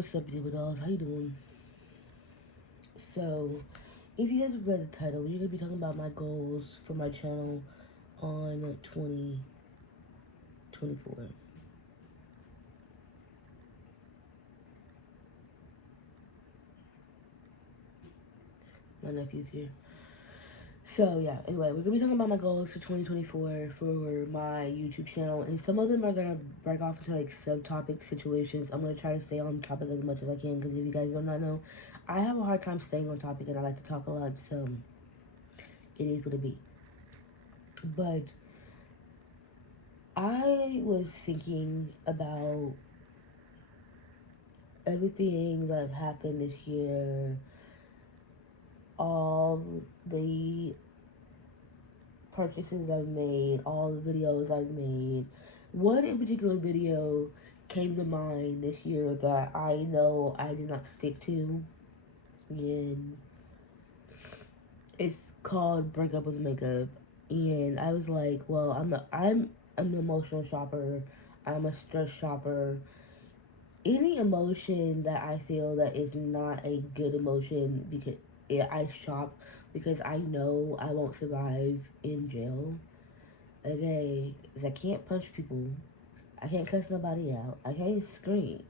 What's up, you dolls? How you doing? So, if you guys have read the title, we're gonna be talking about my goals for my channel on 2024. My nephew's here. So yeah, anyway, we're gonna be talking about my goals for 2024 for my YouTube channel, and some of them are gonna break off into like subtopic situations. I'm gonna try to stay on topic as much as I can because if you guys do not know, I have a hard time staying on topic and I like to talk a lot, so it is what it be. But I was thinking about everything that happened this year, all the purchases I've made, all the videos I've made. One in particular video came to mind this year that I know I did not stick to, and it's called Break Up with Makeup. And I was like, well, I'm an emotional shopper. I'm a stress shopper. Any emotion that I feel that is not a good emotion because I shop because I know I won't survive in jail. Okay, 'cause I can't punch people. I can't cuss nobody out. I can't scream.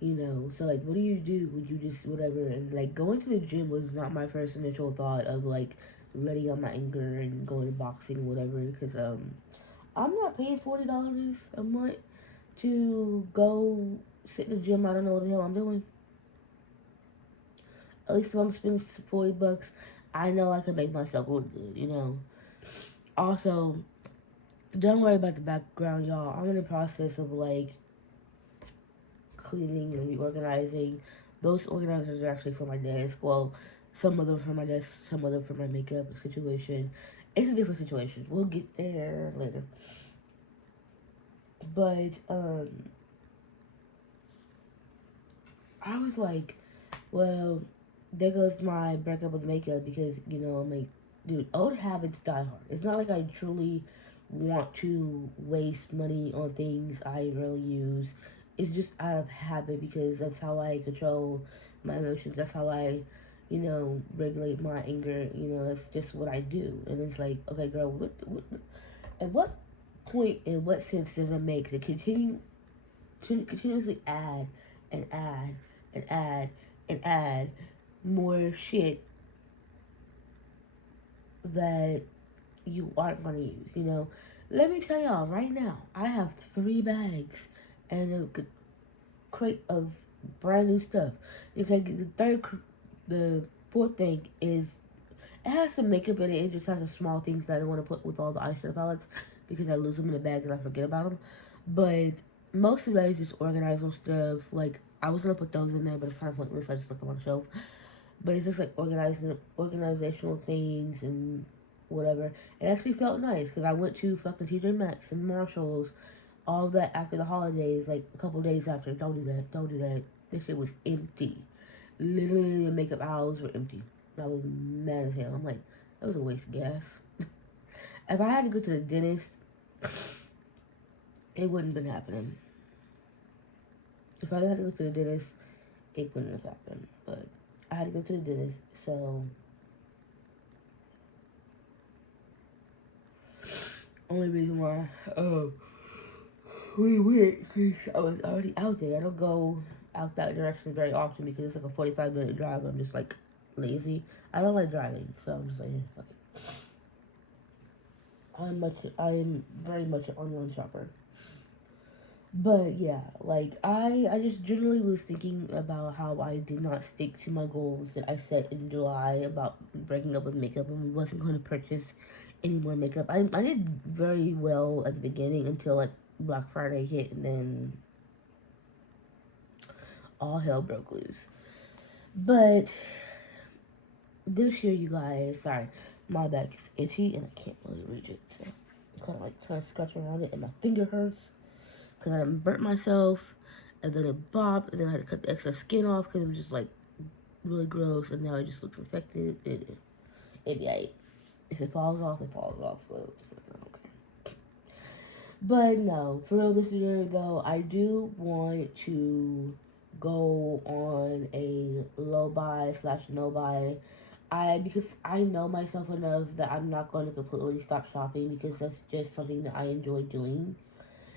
You know, so like, what do you do? Would you just whatever? And like, going to the gym was not my first initial thought of like letting out my anger and going to boxing, whatever. Because I'm not paying $40 a month to go sit in the gym. I don't know what the hell I'm doing. At least if I'm spending $40, I know I can make myself look good. You know. Also, don't worry about the background, y'all. I'm in the process of like cleaning and reorganizing. Those organizers are actually for my desk. Well, some of them for my desk, some of them for my makeup situation. It's a different situation. We'll get there later. But I was like, well, there goes my breakup with makeup because I'm like, dude, old habits die hard. It's not like I truly want to waste money on things I rarely use. It's just out of habit because that's how I control my emotions. That's how I, regulate my anger. That's just what I do. And it's like, okay, girl, at what point, in what sense does it make to continuously add and add and add and add more shit that you aren't going to use? Let me tell y'all right now, I have 3 bags and a crate of brand new stuff. Okay, the fourth thing is it has some makeup in it. It just has the small things that I don't want to put with all the eyeshadow palettes because I lose them in the bag and I forget about them. But most of that is just organizational stuff. Like, I was gonna put those in there, but it's kind of pointless. I just left them on the shelf. But it's just like organizational things and whatever. It actually felt nice because I went to fucking TJ Maxx and Marshalls, all of that after the holidays, like a couple days after. Don't do that. Don't do that. This shit was empty. Literally, the makeup aisles were empty. I was mad as hell. I'm like, that was a waste of gas. If I had to go to the dentist, it wouldn't have been happening. If I had to go to the dentist, it wouldn't have happened. But I had to go to the dentist, so only reason why. Oh, weird, because I was already out there. I don't go out that direction very often because it's like a 45-minute drive. I'm just like lazy. I don't like driving, so I'm just like, fuck it. I'm very much an online shopper. But yeah, like I just generally was thinking about how I did not stick to my goals that I set in July about breaking up with makeup and wasn't going to purchase any more makeup. I did very well at the beginning until like Black Friday hit and then all hell broke loose. But this year, you guys, sorry, my back is itchy and I can't really reach it, so I'm kind of like trying to scratch around it and my finger hurts because I burnt myself, and then it bobbed, and then I had to cut the excess skin off because it was just like really gross, and now it just looks infected. It'd be alright. If it falls off, it falls off. So just like, okay. But no, for real, this year though, I do want to go on a low buy slash no buy. Because I know myself enough that I'm not going to completely stop shopping because that's just something that I enjoy doing.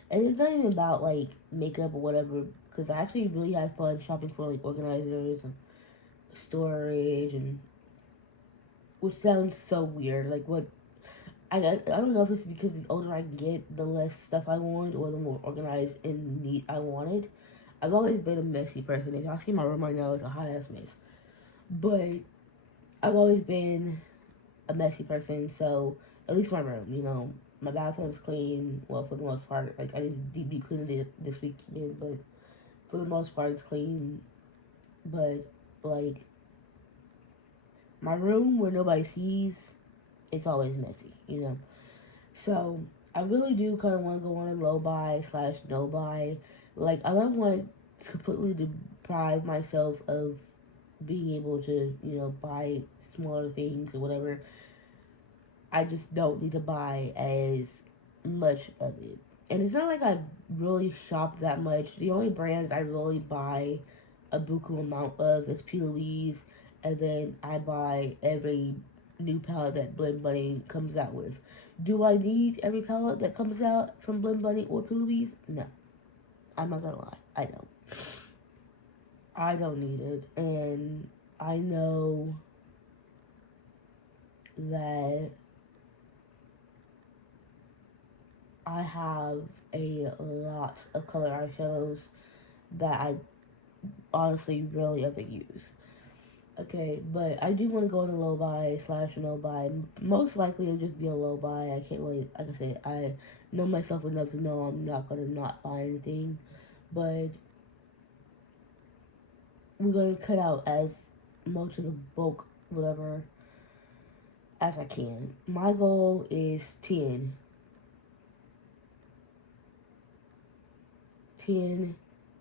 And it's not even about like makeup or whatever, because I actually really have fun shopping for like organizers and storage, and which sounds so weird. Like what I don't know if it's because the older I get, the less stuff I want, or the more organized and neat I wanted. I've always been a messy person. If y'all see my room right now, it's a hot ass mess. But I've always been a messy person, so at least my room, my bathroom's clean. Well, for the most part, like I need to deep clean it this weekend, but for the most part, it's clean. But like my room where nobody sees, it's always messy. So I really do kind of want to go on a low buy slash no buy. Like I don't want to completely deprive myself of being able to buy smaller things or whatever. I just don't need to buy as much of it. And it's not like I really shop that much. The only brands I really buy a buku amount of is P. Louise, and then I buy every new palette that Blend Bunny comes out with. Do I need every palette that comes out from Blend Bunny or P. Louise? No. I'm not gonna lie. I don't. I don't need it. And I know that I have a lot of color eyeshadows that I honestly really ever use. Okay, but I do want to go on a low buy slash no buy. Most likely it'll just be a low buy. I can't really, like I said, I know myself enough to know I'm not gonna not buy anything, but we're gonna cut out as much of the bulk, whatever, as I can. My goal is 10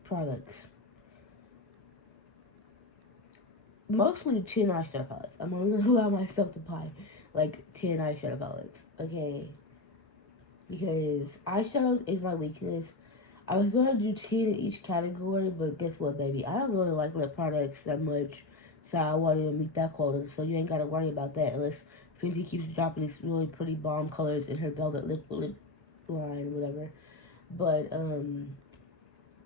products. Mostly 10 eyeshadow palettes. I'm only gonna allow myself to buy like 10 eyeshadow palettes, okay? Because eyeshadows is my weakness. I was gonna do 10 in each category, but guess what, baby? I don't really like lip products that much, so I won't even meet that quota. So you ain't gotta worry about that unless Fenty keeps dropping these really pretty bomb colors in her velvet lip line, whatever. But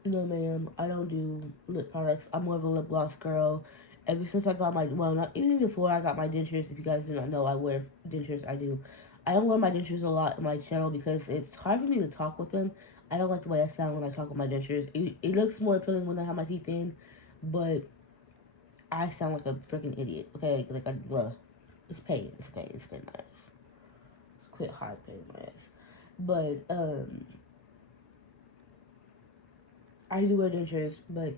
no, ma'am, I don't do lip products. I'm more of a lip gloss girl. Ever since I got my, well, not even before I got my dentures, if you guys do not know, I wear dentures. I do. I don't wear my dentures a lot in my channel because it's hard for me to talk with them. I don't like the way I sound when I talk with my dentures. It looks more appealing when I have my teeth in, but I sound like a freaking idiot. Okay, like it's pain. It's pain. It's pain my ass. Quit hard pain my ass. But I do wear dentures, but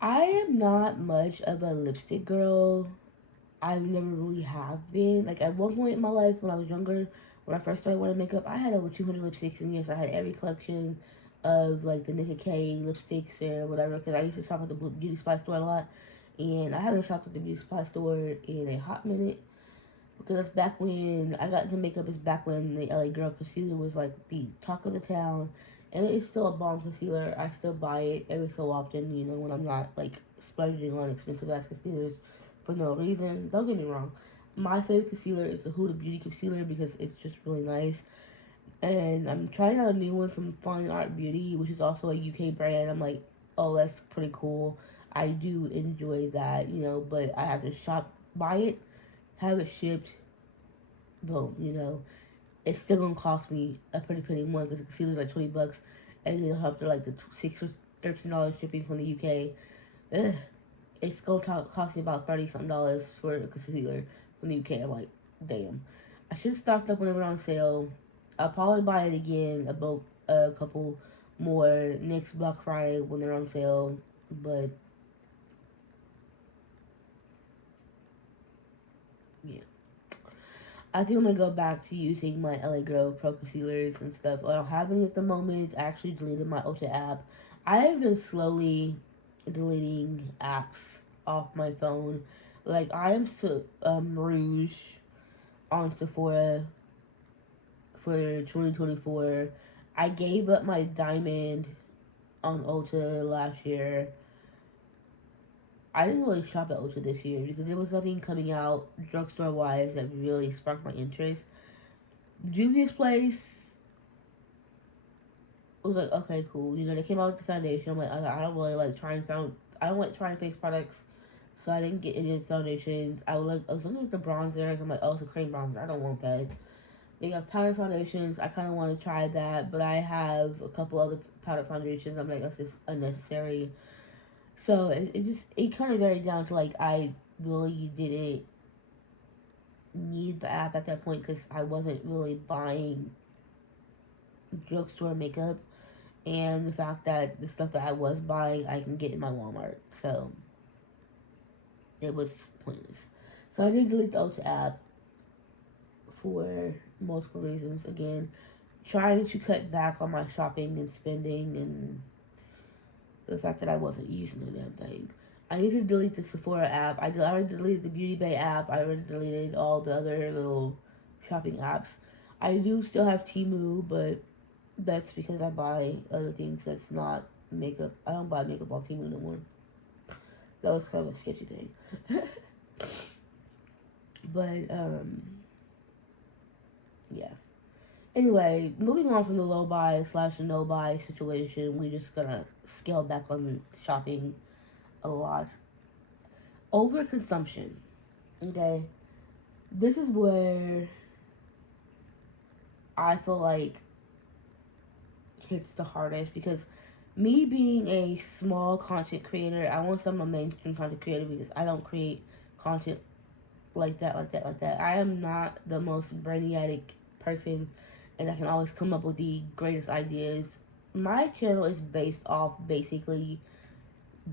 I am not much of a lipstick girl. I've never really have been. Like at one point in my life when I was younger, when I first started wearing makeup, I had over 200 lipsticks, and yes, I had every collection of like the Nicka K lipsticks or whatever. Because I used to shop at the beauty supply store a lot, and I haven't shopped at the beauty supply store in a hot minute. Because that's back when I got into makeup. Is back when the LA Girl concealer was like the talk of the town, and it is still a bomb concealer. I still buy it every so often, when I'm not like splurging on expensive ass concealers for no reason. Don't get me wrong, my favorite concealer is the Huda Beauty concealer because it's just really nice. And I'm trying out a new one from Fine Art Beauty, which is also a UK brand. I'm like, oh, that's pretty cool. I do enjoy that, but I have to buy it, have it shipped, boom. It's still gonna cost me a pretty penny more because the concealer's like $20, and then after like the $6 or $13 shipping from the UK, ugh, it's gonna cost me about 30 something dollars for a concealer from the UK. I'm like, damn. I should have stocked up when it was on sale. I'll probably buy it again about a couple more next Black Friday when they're on sale, but yeah. I think I'm gonna go back to using my LA Girl Pro concealers and stuff. I don't have any at the moment. I actually deleted my Ulta app. I have been slowly deleting apps off my phone. Like I am Rouge on Sephora for 2024. I gave up my diamond on Ulta last year. I didn't really shop at Ulta this year because there was nothing coming out drugstore wise that really sparked my interest. Juvia's Place was like, okay, cool. You know, they came out with the foundation. I'm like, I don't really like I don't like trying face products, so I didn't get any of the foundations. I was looking at the bronzers. I'm like, oh, it's a cream bronzer. I don't want that. They got powder foundations. I kind of want to try that, but I have a couple other powder foundations. I'm like, that's just unnecessary. So it kind of varied down to like I really didn't need the app at that point because I wasn't really buying drugstore makeup, and the fact that the stuff that I was buying I can get in my Walmart, so it was pointless. So I did delete the Ulta app for multiple reasons. Again, trying to cut back on my shopping and spending, and the fact that I wasn't using the damn thing. I need to delete the Sephora app. I already deleted the Beauty Bay app. I already deleted all the other little shopping apps. I do still have Temu, but that's because I buy other things that's not makeup. I don't buy makeup on Temu no more. That was kind of a sketchy thing. But, yeah. Anyway, moving on from the low buy / no buy situation, we're just gonna scale back on shopping a lot. Overconsumption. Okay? This is where I feel like hits the hardest because me being a small content creator, I won't say I'm a mainstream content creator because I don't create content like that. I am not the most brainiac person and I can always come up with the greatest ideas. My channel is based off basically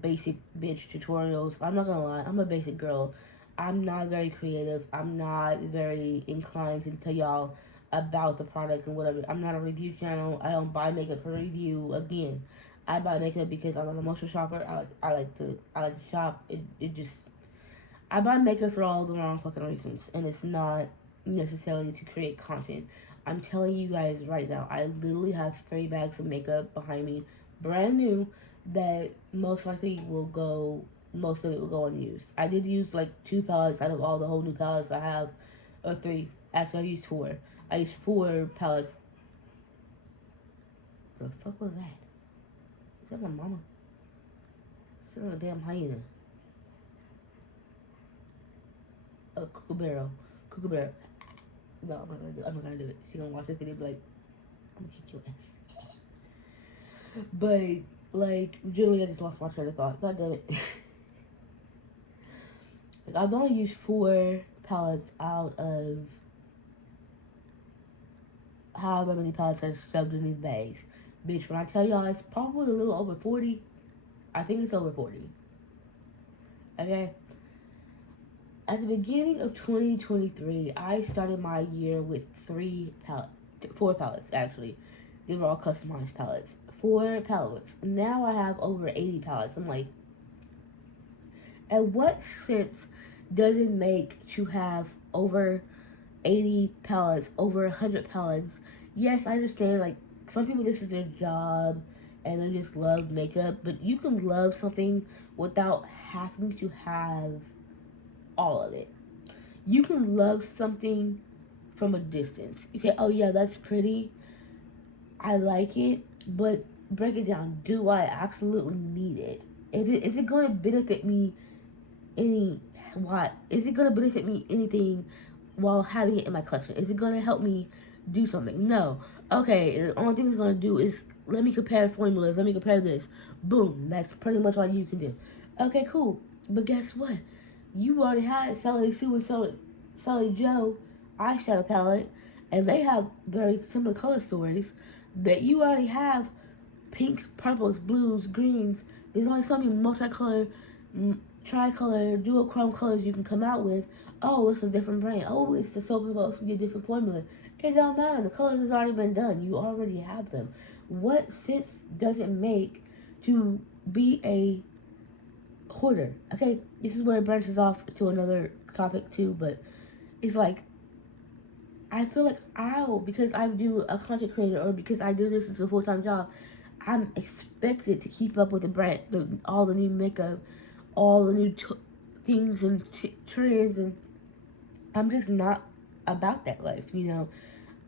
basic bitch tutorials. I'm not gonna lie, I'm a basic girl. I'm not very creative. I'm not very inclined to tell y'all about the product and whatever. I'm not a review channel. I don't buy makeup for review. Again, I buy makeup because I'm an emotional shopper. I like to shop. It just I buy makeup for all the wrong fucking reasons, and it's not necessarily to create content. I'm telling you guys right now, I literally have 3 bags of makeup behind me, brand new, that most likely will go, most of it will go unused. I did use like 2 palettes out of all the whole new palettes I have, or 3. Actually, I used 4. I used 4 palettes. The fuck was that? Is that my mama? It's like a damn hyena. A kookaburra. Kookaburra. No, I'm not gonna do it. She gonna watch this video and be like, I'm gonna kick your ass. But, like, generally I just lost my train of thought. God damn it. Like, I've only used 4 palettes out of however many palettes I shoved in these bags. Bitch, when I tell y'all it's probably a little over 40, I think it's over 40. Okay? At the beginning of 2023, I started my year with 4 palettes actually. They were all customized palettes. 4 palettes. Now I have over 80 palettes. I'm like, at what sense does it make to have over 80 palettes, over 100 palettes? Yes, I understand, like, some people this is their job and they just love makeup, but you can love something without having to have all of it. You can love something from a distance. You say, oh yeah, that's pretty. I like it, but break it down. Do I absolutely need it? Is it going to benefit me any what? Is it going to benefit me anything while having it in my collection? Is it going to help me do something? No. Okay, the only thing it's going to do is let me compare formulas. Let me compare this. Boom. That's pretty much all you can do. Okay, cool. But guess what? You already had Sally Sue and Sally Joe eyeshadow palette, and they have very similar color stories that you already have pinks, purples, blues, greens. There's only so many multicolor, tricolor, duochrome colors you can come out with. Oh, it's a different brand. Oh, it's the soap supposed to be a different formula. It don't matter. The colors has already been done. You already have them. What sense does it make to be a hoarder? Okay, this is where it branches off to another topic too, but it's like I feel like because I do a content creator or because I do this as a full-time job, I'm expected to keep up with the brand, all the new makeup, all the new things and trends, and I'm just not about that life, you know.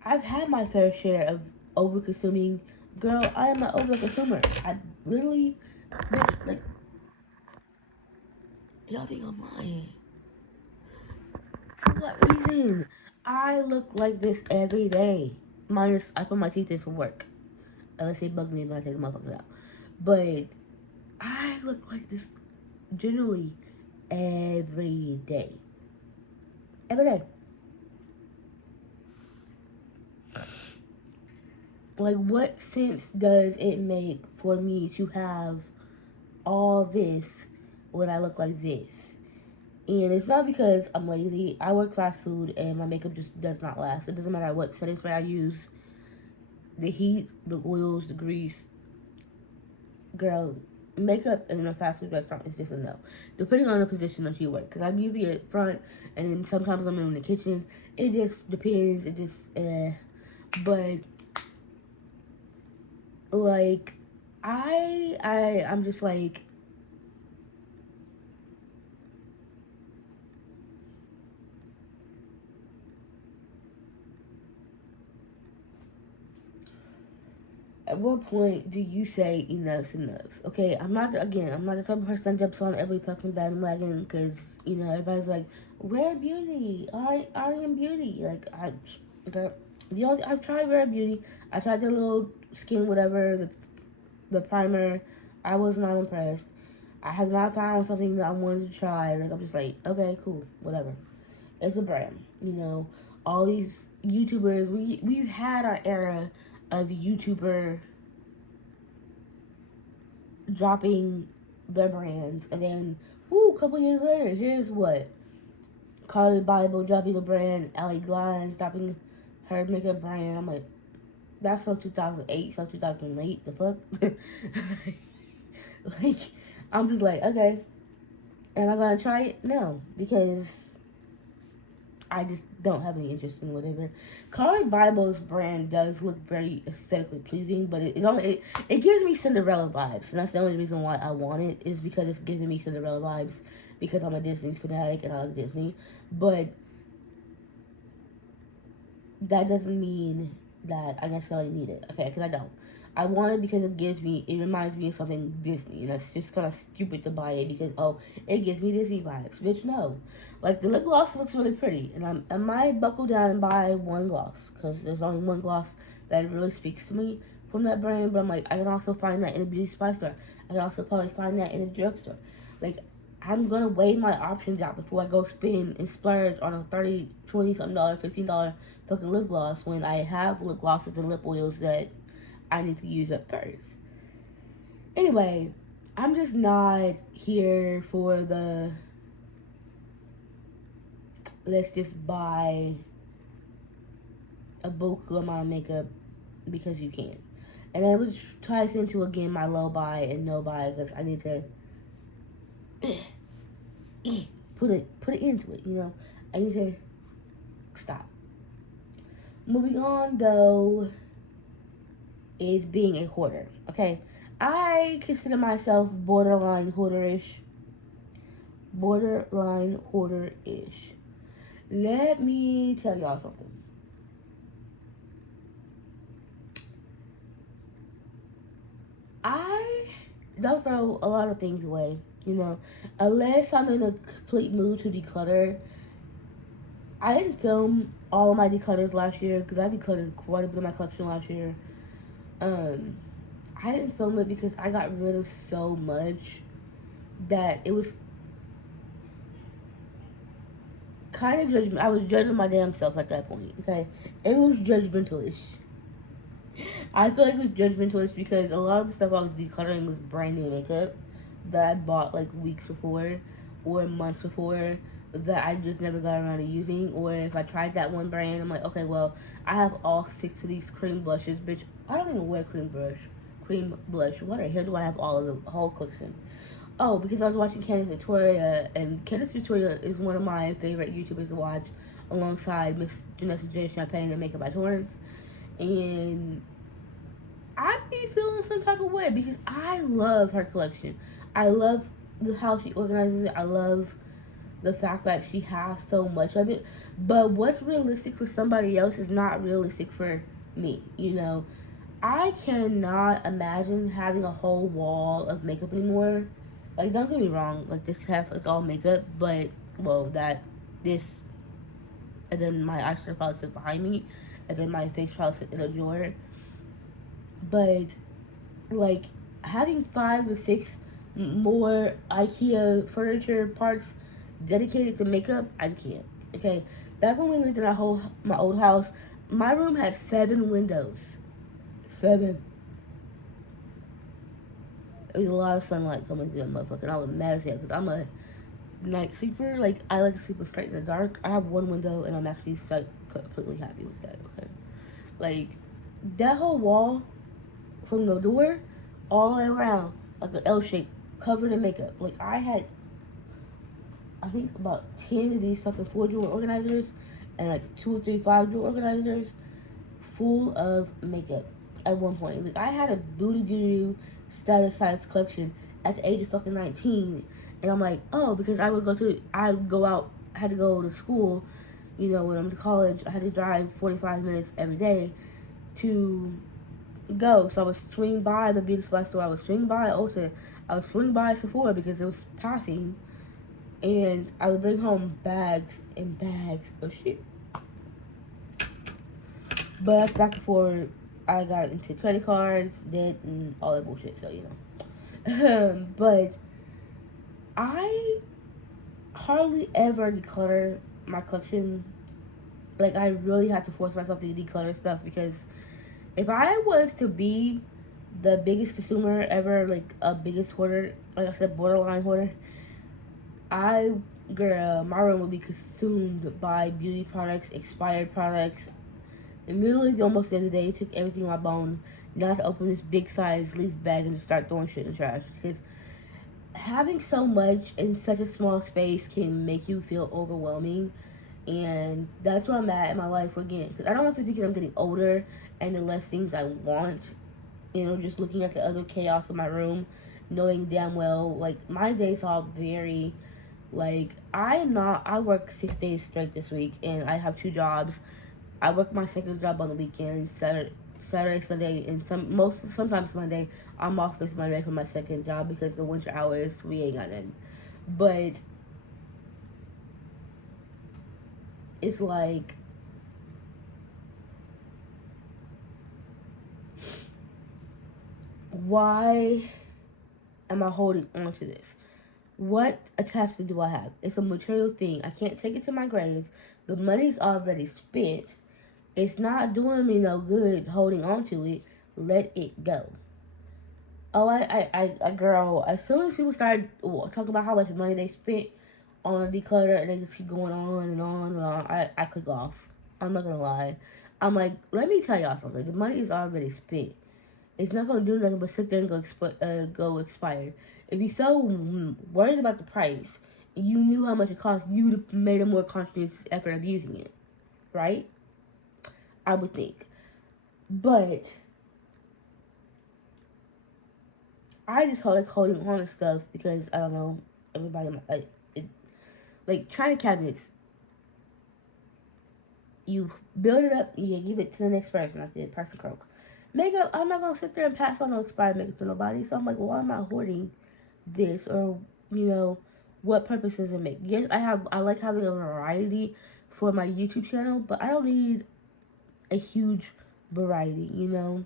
I've had my fair share of over consuming. Girl, I am an over consumer. I literally, like, y'all think I'm lying. For what reason? I look like this every day. Minus, I put my teeth in for work. Unless they bug me and I take the motherfuckers out. But I look like this generally every day. Every day. Like, what sense does it make for me to have all this when I look like this? And it's not because I'm lazy. I work fast food and my makeup just does not last. It doesn't matter what setting spray I use. The heat, the oils, the grease. Girl, makeup in a fast food restaurant is just a no. Depending on the position that you work. Because I'm usually at front and then sometimes I'm in the kitchen. It just depends. It just, But, like, I'm just like, at what point do you say enough's enough? Okay, I'm not the type of person that jumps on every fucking bandwagon because, you know, everybody's like, Rare Beauty, Aryan Beauty. Like, I've tried Rare Beauty. I tried the little skin, whatever, the primer. I was not impressed. I have not found something that I wanted to try. Like, I'm just like, okay, cool, whatever. It's a brand, you know. All these YouTubers, we've had our era of YouTuber dropping their brands, and then, a couple years later, here's what Carly Bible dropping a brand, Ellie Glines dropping her makeup brand. I'm like, that's so 2008, so 2008. The fuck, like, I'm just like, okay, am I gonna try it? No, because I just don't have any interest in whatever. Carly Bible's brand does look very aesthetically pleasing, but it gives me Cinderella vibes, and that's the only reason why I want it is because it's giving me Cinderella vibes because I'm a Disney fanatic and I like Disney. But that doesn't mean that I necessarily need it, okay? Because I don't. I want it because it reminds me of something Disney, and that's just kind of stupid to buy it because, oh, it gives me Disney vibes. Bitch, no. Like, the lip gloss looks really pretty, and I might buckle down and buy one gloss because there's only one gloss that really speaks to me from that brand, but I'm like, I can also find that in a beauty supply store. I can also probably find that in a drugstore. Like, I'm gonna weigh my options out before I go spend and splurge on a $30, $20-something, $15 fucking lip gloss when I have lip glosses and lip oils that I need to use up first. Anyway, I'm just not here for the let's just buy a buku amount of makeup because you can. And then which ties into again my low buy and no buy because I need to put it into it, you know. I need to stop. Moving on though is being a hoarder. Okay. I consider myself borderline hoarderish. Borderline hoarder-ish. Let me tell y'all something. I don't throw a lot of things away, you know, unless I'm in a complete mood to declutter. I didn't film all of my declutters last year because I decluttered quite a bit of my collection last year. I didn't film it because I got rid of so much that it was kind of judgment. I was judging my damn self at that point. Okay, it was judgmentalish. I feel like it was judgmentalish because a lot of the stuff I was decluttering was brand new makeup that I bought like weeks before or months before that I just never got around to using. Or if I tried that one brand, I'm like, okay, well, I have all 6 of these cream blushes, bitch. I don't even wear cream blush. What the hell do I have all of the whole collection? Oh, because I was watching Candice Victoria, and Candice Victoria is one of my favorite YouTubers to watch, alongside Miss Janessa J Champagne and Makeup by Torrance. And I be feeling some type of way because I love her collection. I love how she organizes it. I love the fact that she has so much of it. But what's realistic for somebody else is not realistic for me, you know. I cannot imagine having a whole wall of makeup anymore. Like, don't get me wrong, like, this half is all makeup, but, well, this, and then my eyeshadow palette sits behind me, and then my face palette sits in a drawer. But, like, having 5 or 6 more IKEA furniture parts dedicated to makeup, I can't. Okay, back when we lived in my old house, my room had 7 windows. 7. It was a lot of sunlight coming through that motherfucker. And I was mad as hell because I'm a night sleeper. Like, I like to sleep straight in the dark. I have 1 window, and I'm actually completely happy with that. Okay, like that whole wall from the door all the way around, like an L shape, covered in makeup. Like, I had, I think, about 10 of these fucking 4-drawer organizers, and like 2 or 3 5-drawer organizers full of makeup at one point. Like, I had a booty doo status size collection at the age of fucking 19, and I'm like, oh, because I'd go out, I had to go to school, you know, when I'm to college, I had to drive 45 minutes every day to go. So I would swing by the beauty supply store, I would swing by Ulta, I would swing by Sephora because it was passing, and I would bring home bags and bags of shit. But that's back before I got into credit cards, debt, and all that bullshit. So, you know. But I hardly ever declutter my collection. Like, I really have to force myself to declutter stuff because if I was to be the biggest consumer ever, like a biggest hoarder, like I said, borderline hoarder, girl, my room would be consumed by beauty products, expired products. And literally almost the other day, it took everything on my bone not to open this big size leaf bag and just start throwing shit in the trash. Because having so much in such a small space can make you feel overwhelming. And that's where I'm at in my life again. Because I don't know if it's because I'm getting older and the less things I want. You know, just looking at the other chaos in my room, knowing damn well, like, my days are very, like, I work 6 days straight this week, and I have 2 jobs. I work my second job on the weekends, Saturday, Sunday, and sometimes Monday. I'm off this Monday for my second job because the winter hours we ain't got none. But it's like, why am I holding on to this? What attachment do I have? It's a material thing. I can't take it to my grave. The money's already spent. It's not doing me no good holding on to it. Let it go. Oh, girl, as soon as people started talking about how much money they spent on declutter and they just keep going on and on and on, I click off. I'm not gonna lie. I'm like, let me tell y'all something. The money is already spent. It's not gonna do nothing but sit there and go expire. If you're so worried about the price, you knew how much it cost, you'd have made a more conscious effort of using it, right? I would think. But I just like holding on to stuff because I don't know, everybody like China cabinets. You build it up, you give it to the next person. I did person croak. Makeup, I'm not gonna sit there and pass on no expired makeup to nobody. So I'm like, well, why am I hoarding this, or you know, what purpose does it make? Yes, I like having a variety for my YouTube channel, but I don't need a huge variety, you know,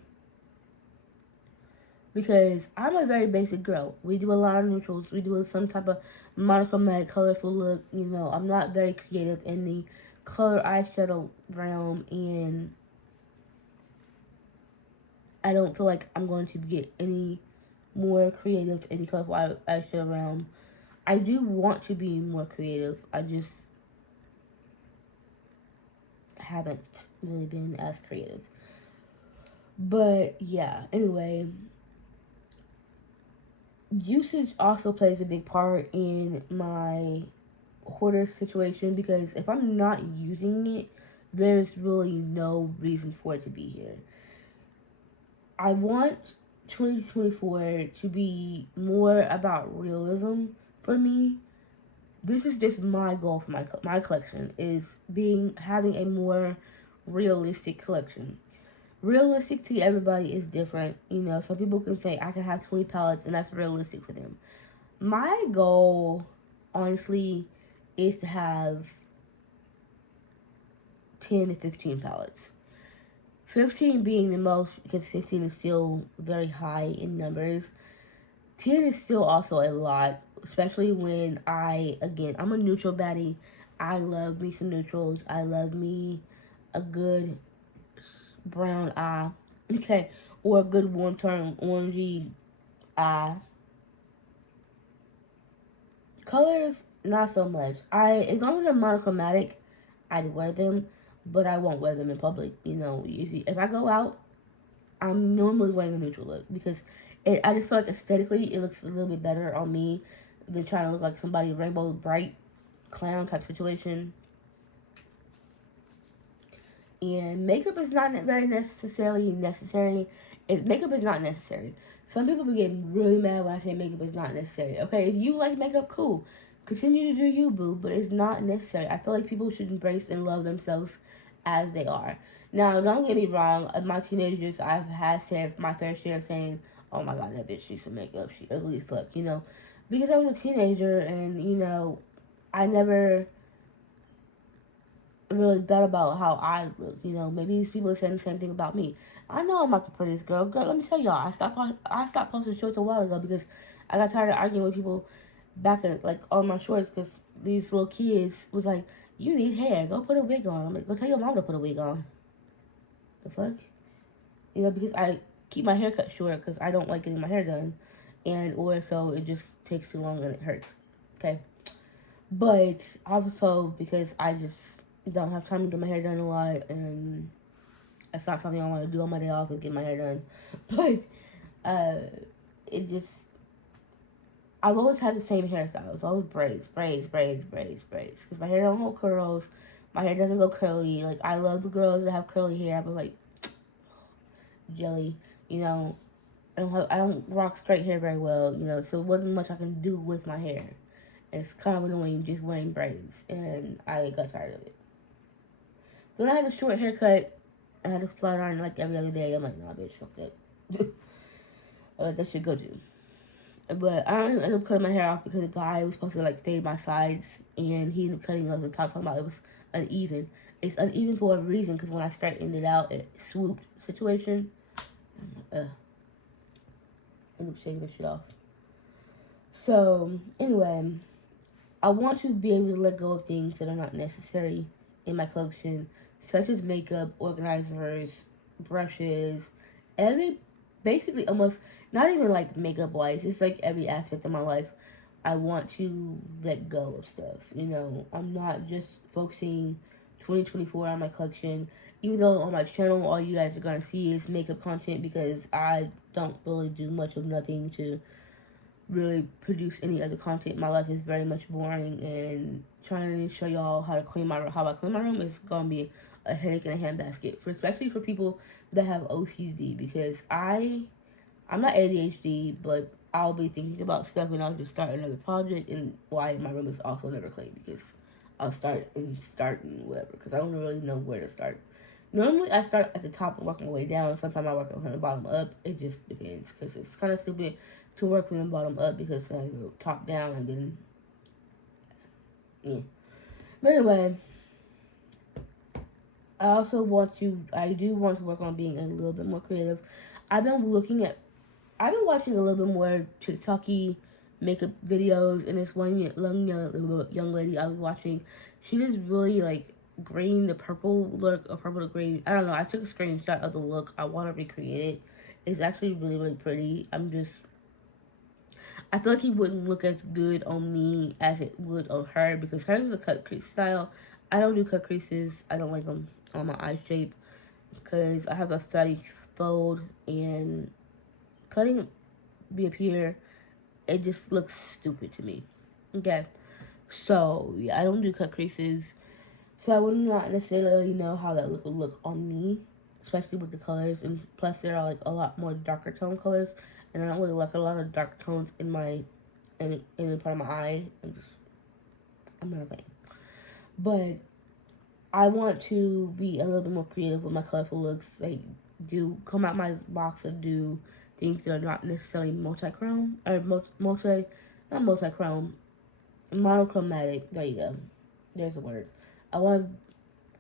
because I'm a very basic girl. We do a lot of neutrals. We do some type of monochromatic, colorful look. You know, I'm not very creative in the color eyeshadow realm, and I don't feel like I'm going to get any more creative in the colorful eyeshadow realm. I do want to be more creative. I just haven't really been as creative. But yeah, anyway, usage also plays a big part in my hoarder situation because if I'm not using it, there's really no reason for it to be here. I want 2024 to be more about realism for me, this is just my goal for my collection is having a more realistic collection. Realistic to everybody is different. You know, some people can say I can have 20 palettes and that's realistic for them. My goal, honestly, is to have 10 to 15 palettes. 15 being the most because 15 is still very high in numbers. 10 is still also a lot, especially when I'm a neutral baddie. I love me some neutrals. I love me a good brown eye. Okay, or a good warm tone orangey eye. Colors, not so much. As long as they're monochromatic, I'd wear them, but I won't wear them in public. You know, if I go out, I'm normally wearing a neutral look because I just feel like aesthetically it looks a little bit better on me than trying to look like somebody rainbow bright clown type situation. And makeup is not very necessarily necessary. Makeup is not necessary. Some people be getting really mad when I say makeup is not necessary. Okay, if you like makeup, cool. Continue to do you, boo, but it's not necessary. I feel like people should embrace and love themselves as they are. Now, don't get me wrong. In my teenagers, I've had said my fair share of saying, "Oh my God, that bitch needs some makeup. She ugly as fuck," you know, because I was a teenager and you know, I never really thought about how I look. You know, maybe these people are saying the same thing about me. I know I'm not the prettiest girl. Girl, let me tell y'all, I stopped posting shorts a while ago because I got tired of arguing with people back at like on my shorts because these little kids was like, "You need hair. Go put a wig on." I'm like, "Go tell your mom to put a wig on." The fuck, you know, because I keep my hair cut short because I don't like getting my hair done, and or so it just takes too long and it hurts. Okay, but also because I just don't have time to get my hair done a lot, and it's not something I want to do on my day off and get my hair done. But it just I've always had the same hairstyle. It's always braids, braids, braids, braids, braids. Because my hair don't hold curls. My hair doesn't go curly. Like I love the girls that have curly hair, but like jelly, you know. I don't rock straight hair very well, you know. So it wasn't much I can do with my hair. It's kind of annoying just wearing braids, and I got tired of it. Then I had a short haircut. I had a flat iron like every other day. I'm like, nah, bitch, fuck that. I let that shit go too. But I ended up cutting my hair off because the guy was supposed to like fade my sides, and he ended up cutting off the top. Talking about it was uneven. It's uneven for a reason because when I straightened it out, it swooped situation. Ended up shaking the shit off. So anyway, I want to be able to let go of things that are not necessary in my collection, such as makeup, organizers, brushes, every basically almost not even like makeup wise, it's like every aspect of my life. I want to let go of stuff. You know, I'm not just focusing 2024 on my collection. Even though on my channel, all you guys are gonna see is makeup content because I don't really do much of nothing to really produce any other content. My life is very much boring, and trying to show y'all how I clean my room is gonna be a headache in a handbasket for especially for people that have OCD because I'm not ADHD, but I'll be thinking about stuff and I'll just start another project, and why my room is also never clean because I'll start and whatever because I don't really know where to start. Normally, I start at the top and work my way down. Sometimes I work from the bottom up. It just depends because it's kind of stupid to work from the bottom up because I go top down and then yeah. But anyway, I do want to work on being a little bit more creative. I've been looking at, I've been watching a little bit more TikToky makeup videos, and this one young lady I was watching, she just really like green to purple look or purple to green. I don't know. I took a screenshot of the look. I want to recreate it. It's actually really really pretty. I feel like it wouldn't look as good on me as it would on her because hers is a cut crease style. I don't do cut creases. I don't like them on my eye shape because I have a fatty fold, and cutting be up here, it just looks stupid to me. Okay, so yeah, I don't do cut creases, so I would not necessarily know how that look would look on me, especially with the colors. And plus, there are like a lot more darker tone colors, and I don't really like a lot of dark tones in any part of my eye. I'm not a fan. But I want to be a little bit more creative with my colorful looks. Like, do come out my box and do things that are not necessarily multi-chrome or not multi-chrome, monochromatic. There you go. There's the word. I want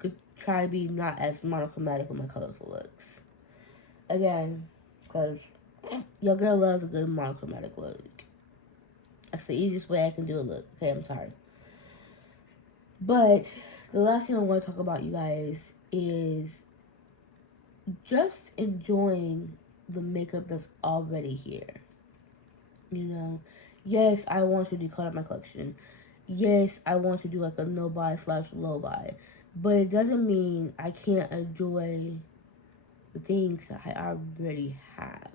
to try to be not as monochromatic with my colorful looks. Again, because your girl loves a good monochromatic look. That's the easiest way I can do a look. Okay, I'm sorry. But the last thing I want to talk about, you guys, is just enjoying the makeup that's already here. You know, yes, I want to declutter my collection. Yes, I want to do like a no buy / low buy. But it doesn't mean I can't enjoy the things that I already have.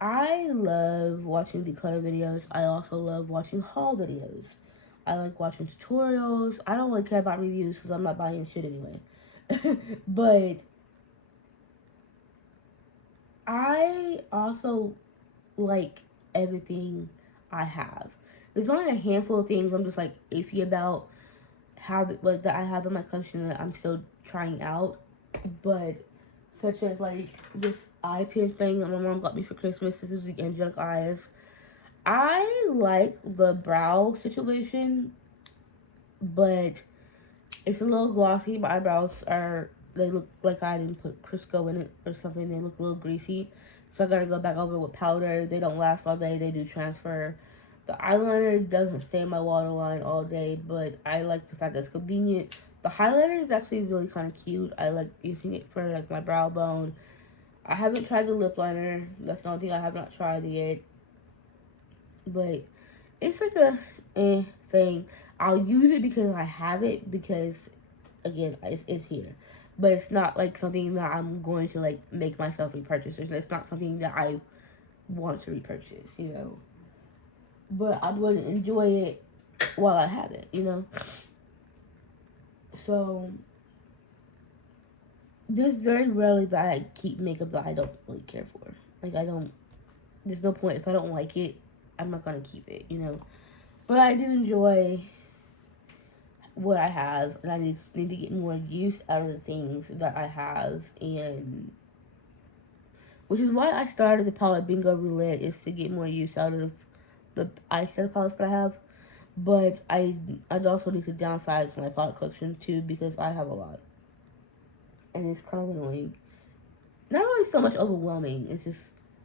I love watching declutter videos. I also love watching haul videos. I like watching tutorials. I don't really care about reviews because I'm not buying shit anyway. But I also like everything I have. There's only a handful of things I'm just like iffy about like that I have in my collection that I'm still trying out. But such as like this eye pin thing that my mom got me for Christmas. This is the angelic eyes. I like the brow situation, but it's a little glossy. My eyebrows they look like I didn't put Crisco in it or something. They look a little greasy. So I gotta go back over with powder. They don't last all day. They do transfer. The eyeliner doesn't stay in my waterline all day, but I like the fact that it's convenient. The highlighter is actually really kind of cute. I like using it for like my brow bone. I haven't tried the lip liner. That's the only thing I have not tried yet. But it's like a thing. I'll use it because I have it because again it's here. But it's not like something that I'm going to like make myself repurchase. It's not something that I want to repurchase, you know. But I'm going to enjoy it while I have it, you know. So there's very rarely that I keep makeup that I don't really care for. Like there's no point if I don't like it, I'm not gonna keep it, you know. But I do enjoy what I have, and I just need to get more use out of the things that I have, and which is why I started the palette Bingo Roulette, is to get more use out of the eyeshadow palettes that I have. But I'd also need to downsize my palette collection too because I have a lot, and it's kind of annoying. Not really so much overwhelming; it's just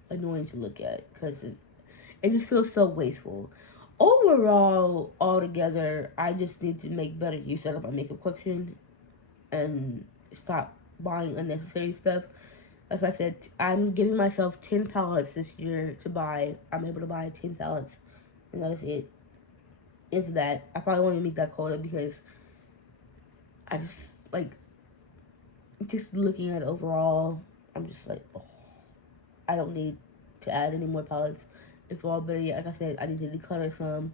annoying to look at because it just feels so wasteful. Overall, altogether, I just need to make better use out of my makeup collection and stop buying unnecessary stuff. As I said, I'm giving myself 10 palettes this year to buy. I'm able to buy 10 palettes, and that is it. If that, I probably won't even meet that quota because I just, like, just looking at it overall, I'm just like, oh, I don't need to add any more palettes. If all better yet, like I said, I need to declutter some.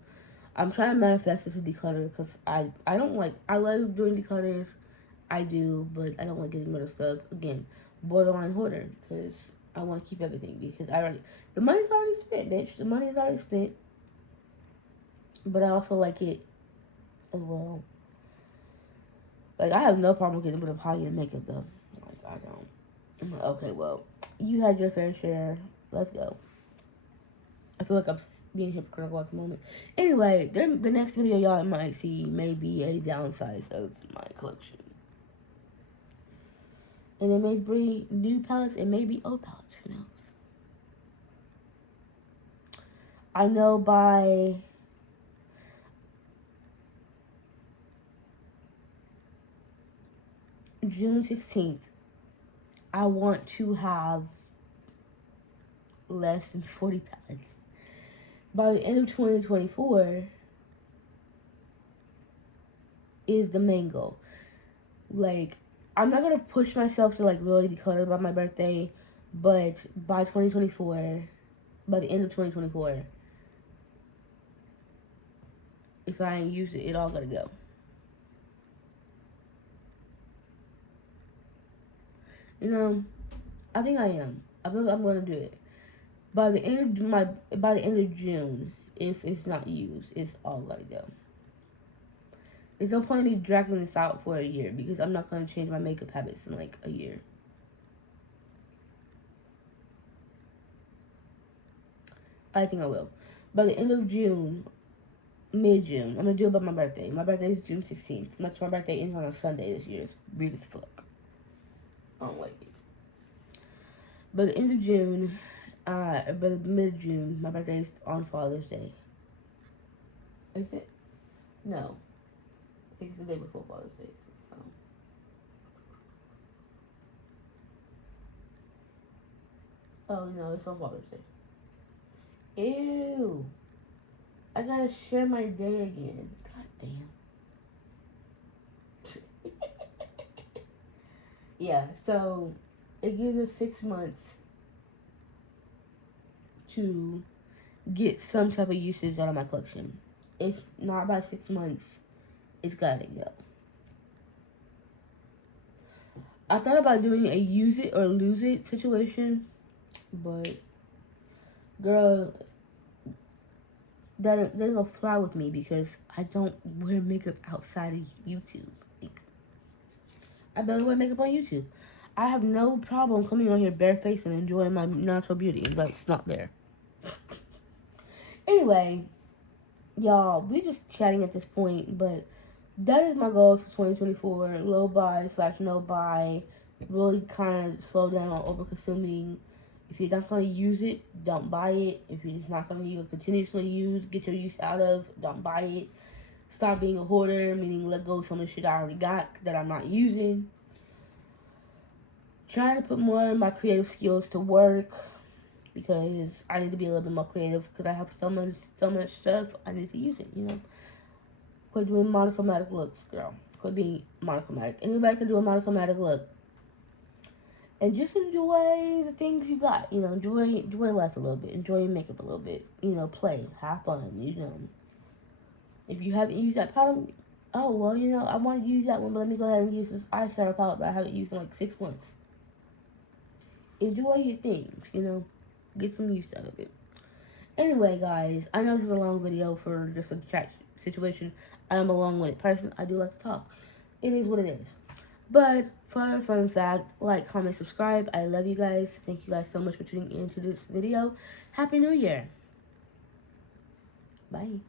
I'm trying to manifest this to declutter because I don't like, I love doing declutters. I do, but I don't like getting rid of stuff. Again, borderline hoarder because I want to keep everything because the money's already spent, bitch. The money's already spent. But I also like it as well. Like, I have no problem getting rid of high-end makeup, though. Like, I don't. I'm like, okay, well, you had your fair share. Let's go. I feel like I'm being hypocritical at the moment. Anyway, the next video y'all might see may be a downsize of my collection. And it may bring new palettes, it may be old palettes, who knows. I know by June 16th, I want to have less than 40 palettes. By the end of 2024 is the main goal. Like, I'm not gonna push myself to like really declutter by my birthday, but by 2024, by the end of 2024, if I ain't use it, it all gotta go. You know, I think I am. I feel like I'm gonna do it. By the end of by the end of June, if it's not used, it's all gotta go. There's no point in me dragging this out for a year because I'm not gonna change my makeup habits in like a year. I think I will. By the end of June, mid-June, I'm gonna do it by my birthday. My birthday is June 16th. My birthday ends on a Sunday this year. It's weird as fuck. Oh wait. By the end of June, by the mid-June, my birthday is on Father's Day. Is it? No. I think it's the day before Father's Day. Oh no, it's on Father's Day. Ew. I gotta share my day again. God damn. Yeah, so it gives us 6 months to get some type of usage out of my collection. If not by 6 months, it's gotta go. I thought about doing a use it or lose it situation, but girl, that doesn't fly with me because I don't wear makeup outside of YouTube. Like, I barely wear makeup on YouTube. I have no problem coming on here barefaced and enjoying my natural beauty. That's not there. Anyway, y'all, we're just chatting at this point, but that is my goal for 2024. Low buy / no buy. Really kind of slow down on over consuming. If you're not going to use it, don't buy it. If you're just not going to continuously use, get your use out of, don't buy it. Stop being a hoarder, meaning let go of some of the shit I already got that I'm not using. Trying to put more of my creative skills to work because I need to be a little bit more creative because I have so much stuff. I need to use it, you know. Quit doing monochromatic looks, girl. Quit being monochromatic. Anybody can do a monochromatic look. And just enjoy the things you got. You know, enjoy life a little bit. Enjoy your makeup a little bit. You know, play. Have fun. You know. If you haven't used that palette, oh, well, you know, I want to use that one, but let me go ahead and use this eyeshadow palette that I haven't used in like 6 months. Enjoy your things, you know. Get some use out of it. Anyway, guys, I know this is a long video for just a chat situation. I am a long-winded person. I do like to talk. It is what it is. But for a fun fact, like, comment, subscribe. I love you guys. Thank you guys so much for tuning into this video. Happy New Year. Bye.